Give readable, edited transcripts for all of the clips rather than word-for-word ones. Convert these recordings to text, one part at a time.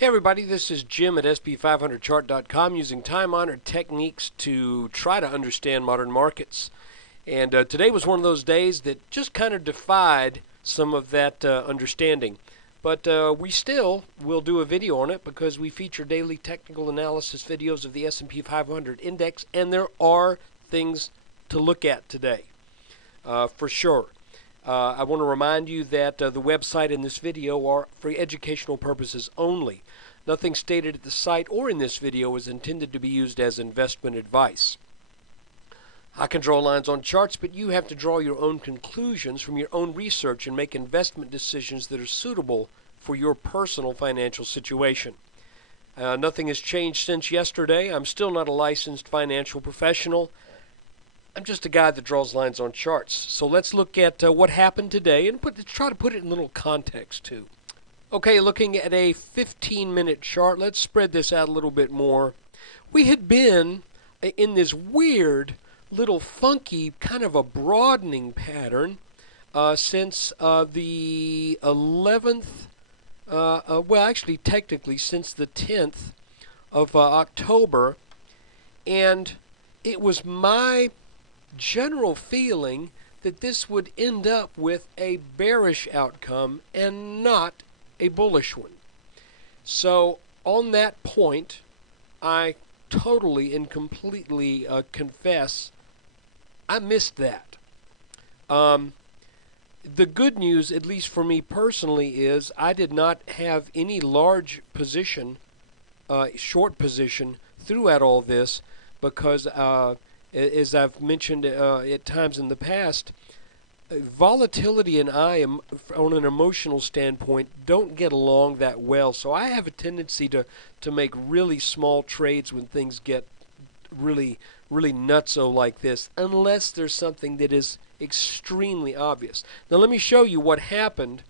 Hey everybody, this is Jim at SP500chart.com using time-honored techniques to try to understand modern markets. And today was one of those days that just kind of defied some of that understanding. But we still will do a video on it because we feature daily technical analysis videos of the S&P 500 index, and there are things to look at today, for sure. I want to remind you that the website and this video are for educational purposes only. Nothing stated at the site or in this video is intended to be used as investment advice. I can draw lines on charts, but you have to draw your own conclusions from your own research and make investment decisions that are suitable for your personal financial situation. Nothing has changed since yesterday. I'm still not a licensed financial professional. I'm just a guy that draws lines on charts. So let's look at what happened today and try to put it in a little context too. Okay, looking at a 15-minute chart, let's spread this out a little bit more. We had been in this weird, little funky, kind of a broadening pattern since the 11th, well actually technically since the 10th of October, and it was my general feeling that this would end up with a bearish outcome and not a bullish one. So on that point, I totally and completely confess I missed that. The good news, at least for me personally, is I did not have any large position, short position throughout all this because as I've mentioned at times in the past, volatility and I am, on an emotional standpoint, don't get along that well. So I have a tendency to make really small trades when things get really nutso like this, unless there's something that is extremely obvious. Now let me show you what happened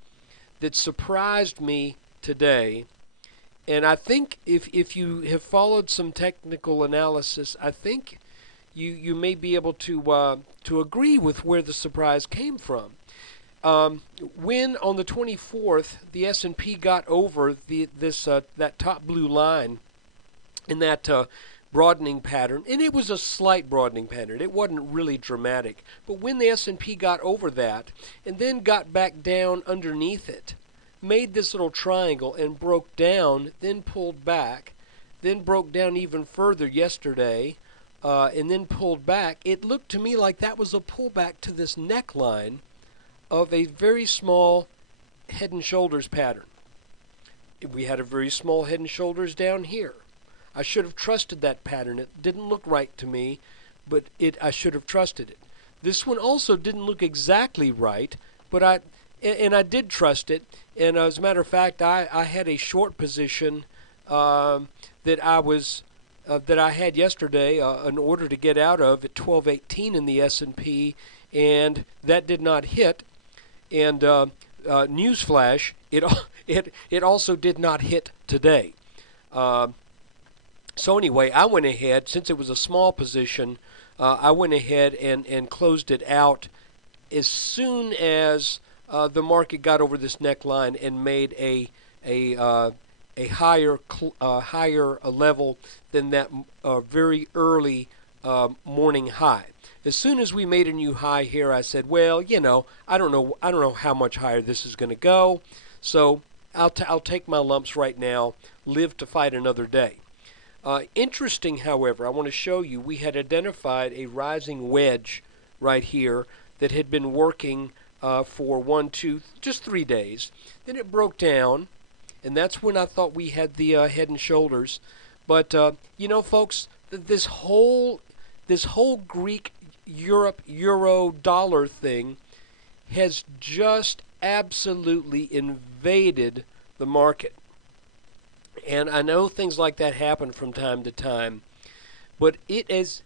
that surprised me today. And I think if you have followed some technical analysis, I think you may be able to agree with where the surprise came from. When on the 24th the S&P got over that top blue line in that broadening pattern, and it was a slight broadening pattern, it wasn't really dramatic, but when the S&P got over that and then got back down underneath it, made this little triangle and broke down, then pulled back, then broke down even further yesterday, and then pulled back, it looked to me like that was a pullback to this neckline of a very small head and shoulders pattern. We had a very small head and shoulders down here. I should have trusted that pattern. It didn't look right to me, but I should have trusted it. This one also didn't look exactly right, but I did trust it. And as a matter of fact, I had a short position that I had yesterday, an order to get out of at 1218 in the S&P, and that did not hit. And newsflash, it also did not hit today. So anyway, I went ahead, since it was a small position, I went ahead and closed it out as soon as the market got over this neckline and made a higher level than that very early morning high. As soon as we made a new high here, I said, well, you know, I don't know how much higher this is going to go, so I'll take my lumps right now, live to fight another day. Interesting, however, I want to show you, we had identified a rising wedge right here that had been working for just 3 days. Then it broke down, and that's when I thought we had the head and shoulders. But you know, folks, this whole Greek Europe euro dollar thing has just absolutely invaded the market. And I know things like that happen from time to time, but it is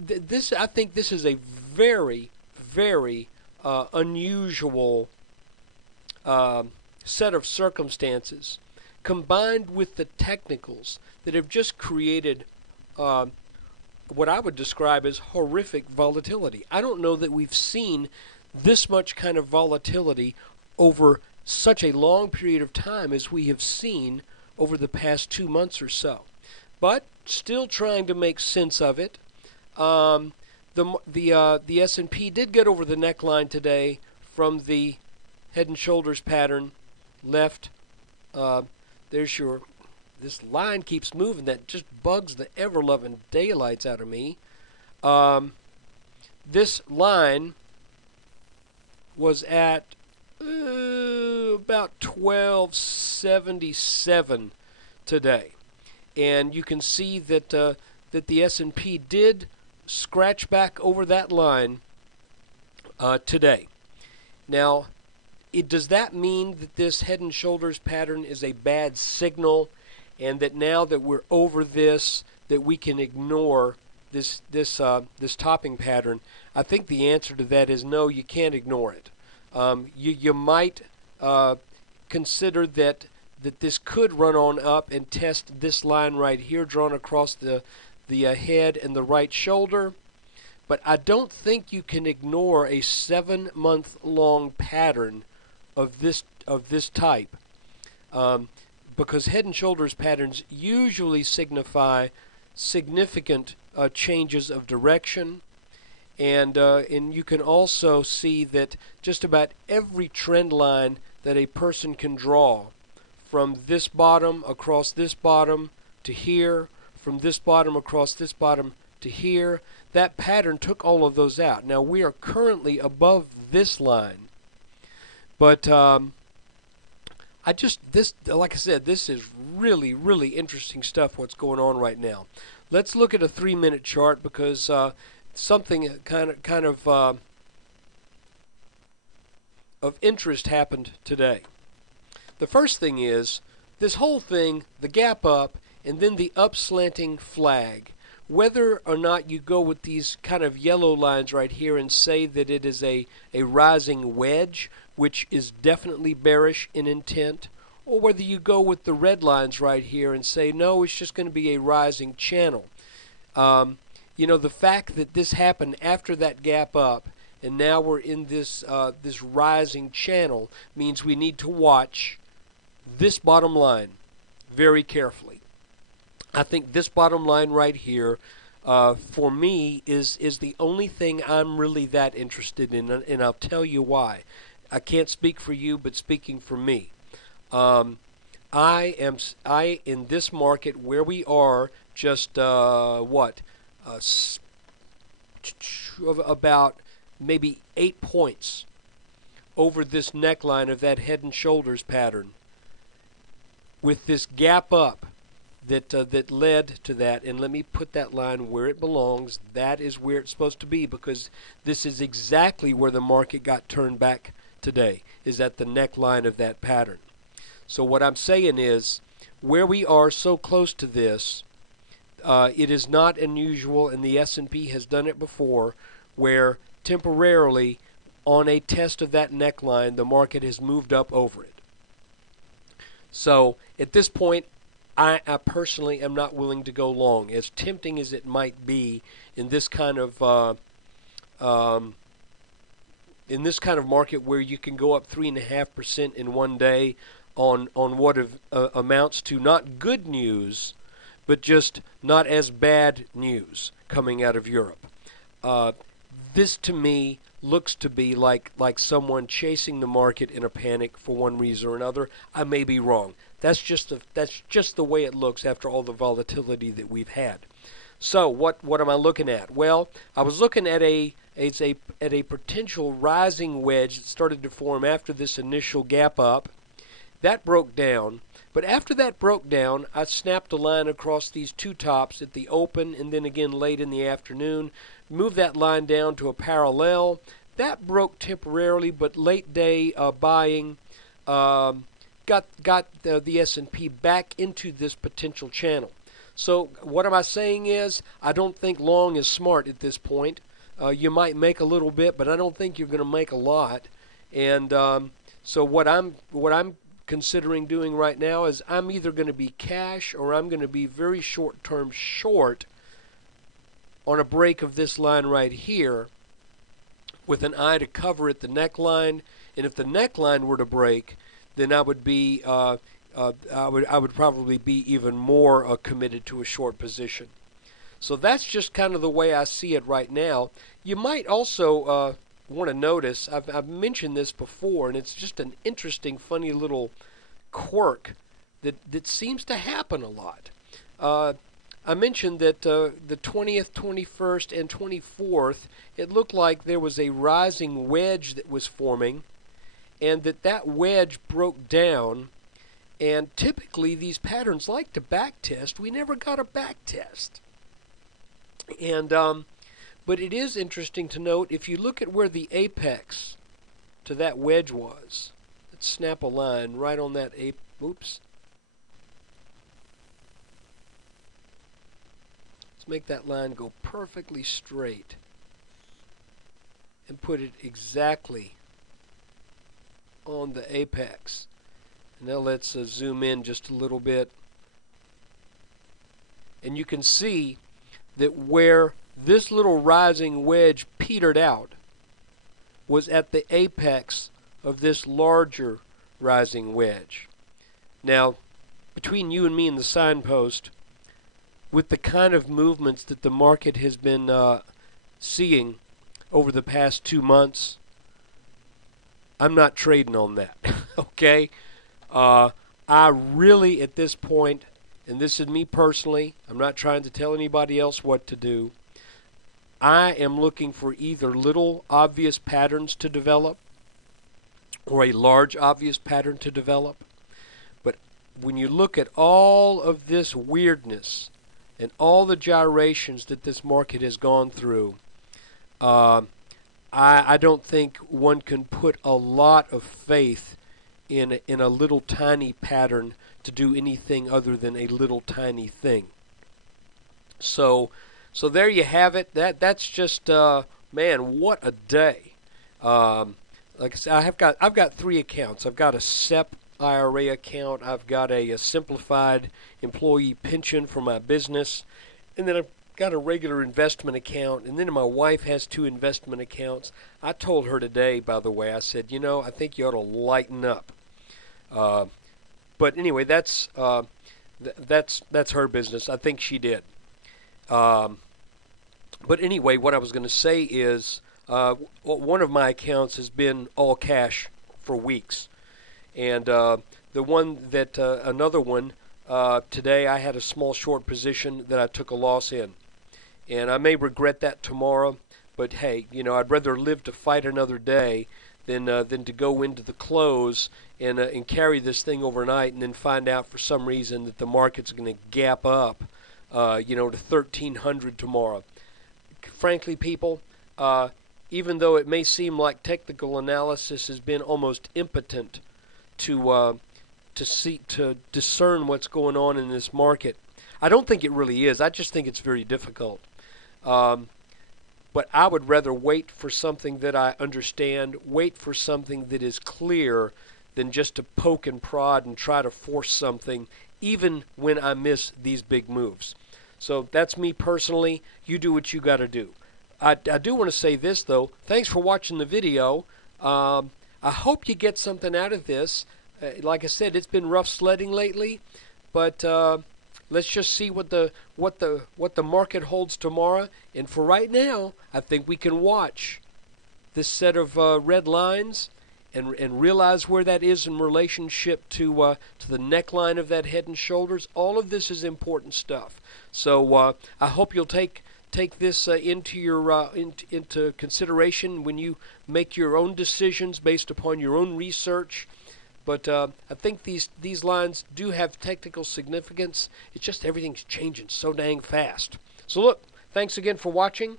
this. I think this is a very, very unusual set of circumstances, combined with the technicals that have just created what I would describe as horrific volatility. I don't know that we've seen this much kind of volatility over such a long period of time as we have seen over the past 2 months or so. But still trying to make sense of it. The S&P did get over the neckline today from the head and shoulders pattern left. There's your. This line keeps moving. That just bugs the ever-loving daylights out of me. This line was at about 1277 today, and you can see that that the S&P did scratch back over that line today. Now, does that mean that this head and shoulders pattern is a bad signal, and that now that we're over this, that we can ignore this topping pattern? I think the answer to that is no. You can't ignore it. You might consider that this could run on up and test this line right here, drawn across the head and the right shoulder. But I don't think you can ignore a 7-month-long pattern of this type, because head and shoulders patterns usually signify significant changes of direction, and you can also see that just about every trend line that a person can draw, from this bottom across this bottom to here, from this bottom across this bottom to here, that pattern took all of those out. Now we are currently above this line, but like I said, this is really, really interesting stuff, what's going on right now. Let's look at a 3-minute chart, because something kind of interest happened today. The first thing is this whole thing, the gap up, and then the up slanting flag. Whether or not you go with these kind of yellow lines right here and say that it is a rising wedge, which is definitely bearish in intent, or whether you go with the red lines right here and say, no, it's just going to be a rising channel. The fact that this happened after that gap up, and now we're in this rising channel, means we need to watch this bottom line very carefully. I think this bottom line right here, for me, is the only thing I'm really that interested in, and I'll tell you why. I can't speak for you, but speaking for me, in this market where we are, just about maybe 8 points over this neckline of that head and shoulders pattern, with this gap up that led to that. And let me put that line where it belongs. That is where it's supposed to be, because this is exactly where the market got turned back today, is at the neckline of that pattern. So what I'm saying is, where we are so close to this, it is not unusual, and the S&P has done it before, where temporarily on a test of that neckline, the market has moved up over it. So at this point, I personally am not willing to go long, as tempting as it might be in this kind of market where you can go up 3.5% in one day on what amounts to not good news, but just not as bad news coming out of Europe. This to me looks to be like someone chasing the market in a panic for one reason or another. I may be wrong. That's just the way it looks after all the volatility that we've had. So what am I looking at? Well, I was looking at a potential rising wedge that started to form after this initial gap up. That broke down, but after that broke down, I snapped a line across these two tops at the open and then again late in the afternoon, moved that line down to a parallel. That broke temporarily, but late day buying got the S&P back into this potential channel. So what am I saying is, I don't think long is smart at this point. You might make a little bit, but I don't think you're going to make a lot. And so what I'm considering doing right now is I'm either going to be cash or I'm going to be very short-term short on a break of this line right here, with an eye to cover at the neckline. And if the neckline were to break, then I would be I would probably be even more committed to a short position. So that's just kind of the way I see it right now. You might also want to notice, I've mentioned this before, and it's just an interesting, funny little quirk that seems to happen a lot. I mentioned that the 20th, 21st, and 24th, it looked like there was a rising wedge that was forming, and that wedge broke down. And typically these patterns like to backtest. We never got a backtest. And but it is interesting to note, if you look at where the apex to that wedge was, let's snap a line right on that oops. Let's make that line go perfectly straight and put it exactly on the apex. Now let's zoom in just a little bit. And you can see that where this little rising wedge petered out was at the apex of this larger rising wedge. Now, between you and me and the signpost, with the kind of movements that the market has been seeing over the past 2 months, I'm not trading on that. Okay? I really, at this point, and this is me personally, I'm not trying to tell anybody else what to do, I am looking for either little obvious patterns to develop or a large obvious pattern to develop. But when you look at all of this weirdness and all the gyrations that this market has gone through, I don't think one can put a lot of faith in a little tiny pattern to do anything other than a little tiny thing. So there you have it. That's just man, what a day. Like I said, I've got 3 accounts. I've got a SEP IRA account. I've got a simplified employee pension for my business, and then I've got a regular investment account, and then my wife has 2 investment accounts. I told her today, by the way, I said, I think you ought to lighten up. But anyway, that's her business. I think she did. But anyway, what I was going to say is one of my accounts has been all cash for weeks, and the one that another one today, I had a small short position that I took a loss in, and I may regret that tomorrow. But hey, I'd rather live to fight another day than to go into the close and carry this thing overnight and then find out for some reason that the market's going to gap up, to 1,300 tomorrow. Frankly, people, even though it may seem like technical analysis has been almost impotent to discern what's going on in this market, I don't think it really is. I just think it's very difficult. But I would rather wait for something that I understand, wait for something that is clear, than just to poke and prod and try to force something, even when I miss these big moves. So that's me personally. You do what you got to do. I do want to say this, though. Thanks for watching the video. I hope you get something out of this. Like I said, it's been rough sledding lately, but let's just see what the market holds tomorrow. And for right now, I think we can watch this set of red lines and realize where that is in relationship to the neckline of that head and shoulders. All of this is important stuff. So I hope you'll take this into your into consideration when you make your own decisions based upon your own research. But I think these lines do have technical significance. It's just everything's changing so dang fast. So look, thanks again for watching.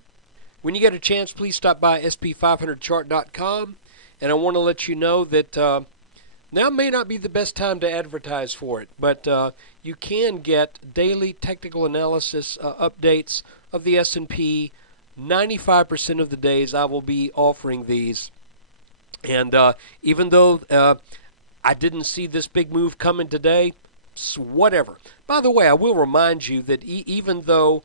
When you get a chance, please stop by sp500chart.com. And I want to let you know that now may not be the best time to advertise for it, but you can get daily technical analysis updates of the S&P. 95% of the days I will be offering these. And even though I didn't see this big move coming today, whatever. By the way, I will remind you that even though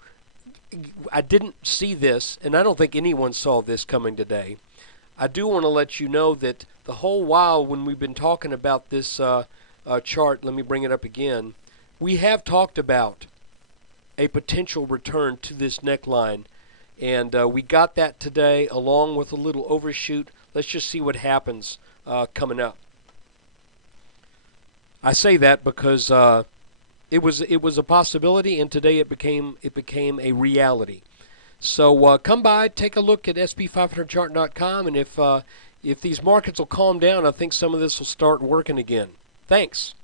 I didn't see this, and I don't think anyone saw this coming today, I do want to let you know that the whole while when we've been talking about this chart, let me bring it up again. We have talked about a potential return to this neckline, and we got that today along with a little overshoot. Let's just see what happens coming up. I say that because it was a possibility, and today it became a reality. So come by, take a look at sp500chart.com, and if these markets will calm down, I think some of this will start working again. Thanks.